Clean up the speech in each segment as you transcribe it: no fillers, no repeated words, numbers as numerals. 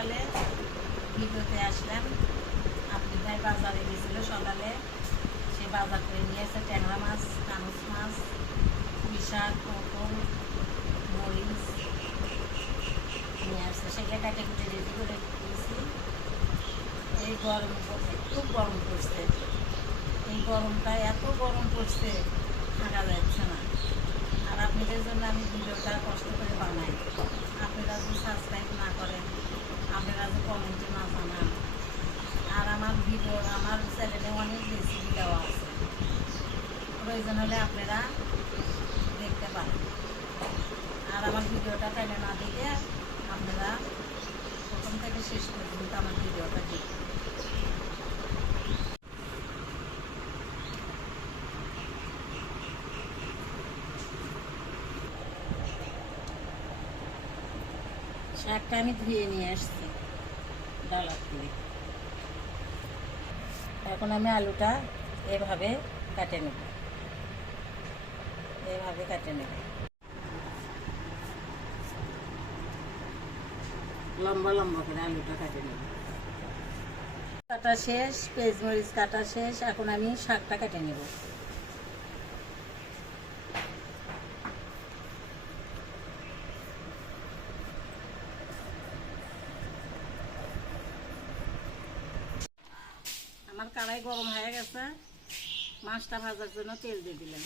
সকালে ভিডিওতে আসলাম। আপনি ভাই বাজারে গেছিল সকালে, সে বাজার করে নিয়ে এসে ট্যাংরা মাছ, কানুস মাছ, পুঁই শাক, পটল, মরিচ নিয়ে আসছে। সেগুলো কাটে কুটে রেডি করে দিয়েছি। এই গরম খুব গরম পড়ছে, এই গরমটা এত গরম পড়ছে থাকা যাচ্ছে না। আর আপনাদের জন্য আমি ভিডিওটা কষ্ট করে বানাই। আপনারা যদি সাবস্ক্রাইব না করেন, আপনারা যে কমেন্টে না জানান, আর আমার ভিডিও আমার চ্যানেলে অনেক রেসিপি দেওয়া আছে, প্রয়োজন হলে আপনারা দেখতে পারেন। আর আমার ভিডিওটা টাইমে না দিলে আপনারা প্রথম থেকে শেষ পর্যন্ত আমার ভিডিওটা দেখবেন। শাকটা আমি ধুয়ে নিয়ে আসছি ডালা থেকে। এখন আমি আলুটা এভাবে কাটে নেব, এভাবে কাটে নেব, লম্বা লম্বা করে আলুটা কাটে নেব। কাটা শেষ, পেঁয়াজ মরিচ কাটা শেষ। এখন আমি শাকটা কেটে নেব। আমার কড়াই গরম হয়ে গেছে, মাছটা ভাজার জন্য তেল দিয়ে দিলাম।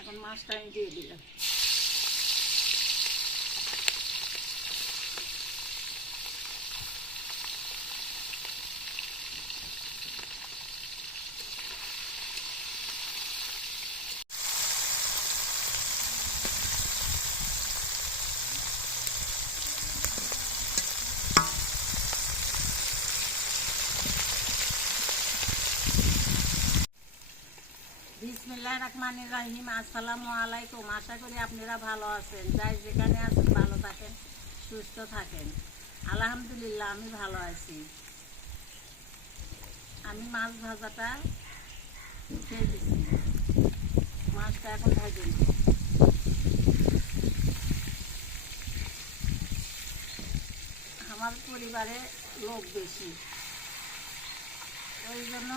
এখন মাছটা আমি দিয়ে দিলাম। বিসমিল্লাহির রহমানির রহিম। আসসালামু আলাইকুম। আশা করি আপনারা ভালো আছেন, যাই যেখানে আছেন ভালো থাকেন, সুস্থ থাকেন। আলহামদুলিল্লাহ আমি ভালো আছি। আমি মাছ ভাজাটা খেয়ে দিচ্ছি, মাছটা এখন ভেজে নিই। আমার পরিবারে লোক বেশি, ওই জন্য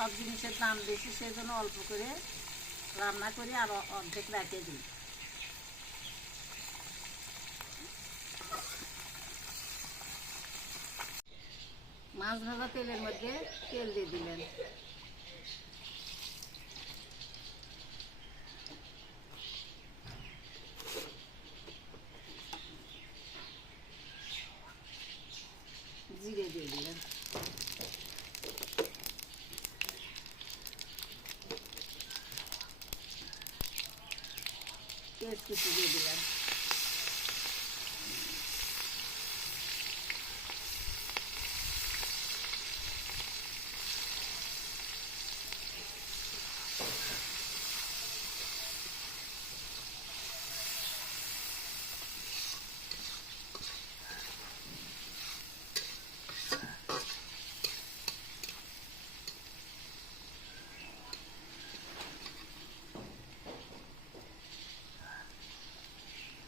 সব জিনিসের দাম বেশি, সেই জন্য অল্প করে রান্না করি আর অর্ধেক রেখে দিই। মাছ ভাজা তেলের মধ্যে তেল দিয়ে দিলেন। জিরে দিয়ে দিলেন। পেঁয়াজ কুচি দিয়ে দিলাম।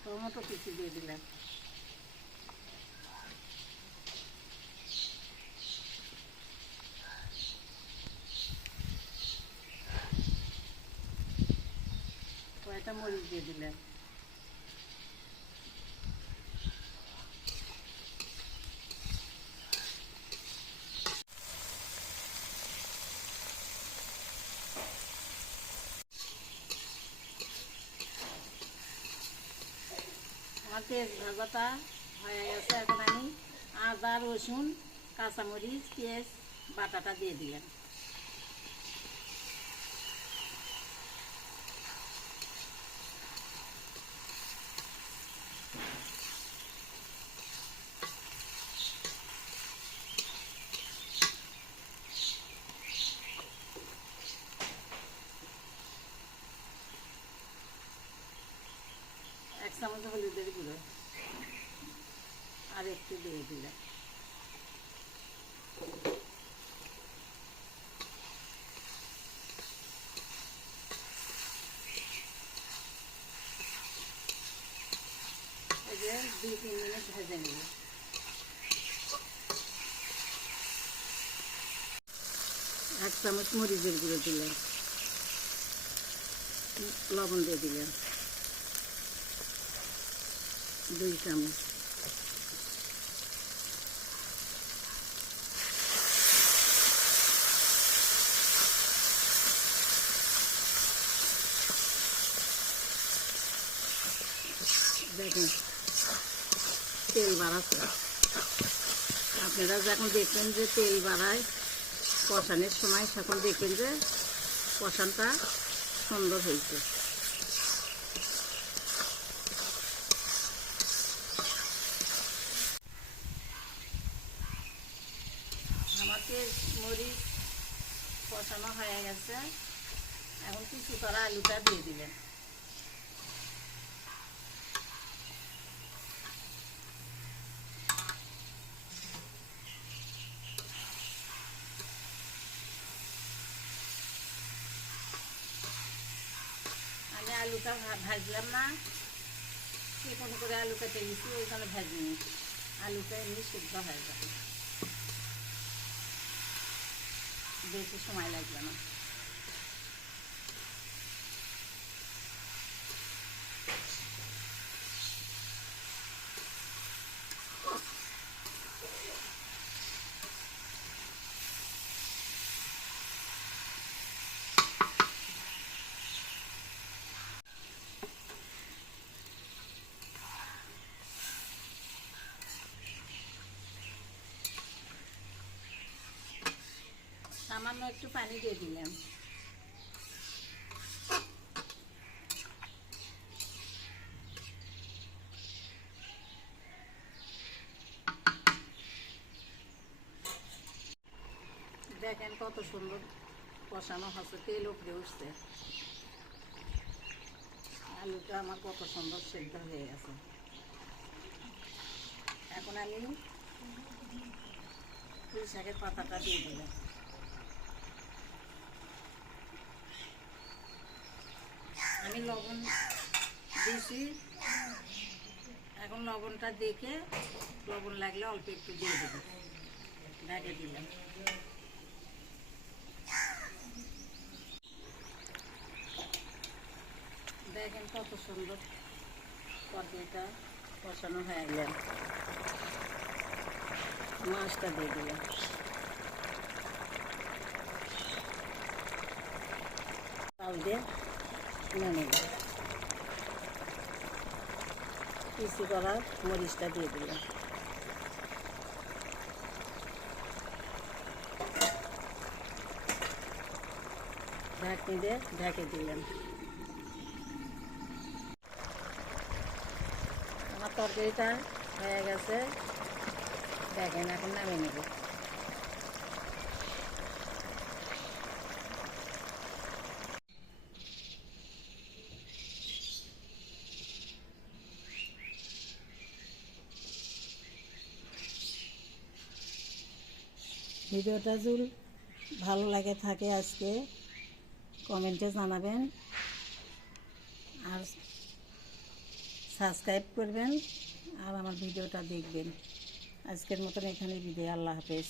টমেটো কুচি দিয়ে দিলাম। কয়েকটা মরিচ দিয়ে দিলাম। আমার পেঁয়াজ ভাজাটা হয়ে গেছে। এখন আমি আদা, রসুন, কাঁচামরিচ, পেঁয়াজ বাটাটা দিয়ে দিলাম। একটু দিয়ে দিলাম। এই যে 2-3 মিনিট ভেজে নিব। এক চামচ মরিচের গুঁড়ো দিলাম, লবণ দিয়ে দিলাম 2 চামচ, দেখুন তেল বাড়াচ্ছে। আপনারা যখন দেখবেন যে তেল বাড়ায় কষানোর সময়, তখন দেখবেন যে কষানটা সুন্দর হয়েছে। আমাকে মরিচ কষানো হয়ে গেছে, এখন কিছু করা আলুটা দিয়ে দিলেন। আমি আলুটা ভাজলাম না, চিকন করে আলু কেটে নিচ্ছি, ওইখানে ভাজিনি। আলুটা এমনি সিদ্ধ হয়ে যাবে, বেশি সময় লাগবে না। সামান্য একটু পানি দিয়ে দিলাম। দেখেন কত সুন্দর কষানো হচ্ছে, তেল উপরে উঠছে। আলুটা আমার কত সুন্দর সেদ্ধ হয়ে গেছে। এখন আমি পুঁই শাকের পাতাটা দিয়ে দিলাম। আমি লবণ দিয়েছি, এখন লবণটা দেখে লবণ লাগলে অল্প একটু দিয়ে দেবো। ঢেকে দিলাম। দেখেন কত সুন্দর তরকারিটা কষানো হয়ে গেল। মাছটা দিয়ে দিলাম। চাল দিয়ে নামিয়ে দিলাম। পিসি করা মরিচটা দিয়ে দিলাম। ঢাকনি দিয়ে ঢেকে দিলাম। আমার তরকারিটা হয়ে গেছে, দেখেন এখন নামিয়ে নেব। ভিডিওটা যদি ভালো লাগে থাকে আজকে কমেন্টে জানাবেন, আর সাবস্ক্রাইব করবেন, আর আমার ভিডিওটা দেখবেন। আজকের মতন এখানে বিদায়। আল্লাহ হাফেজ।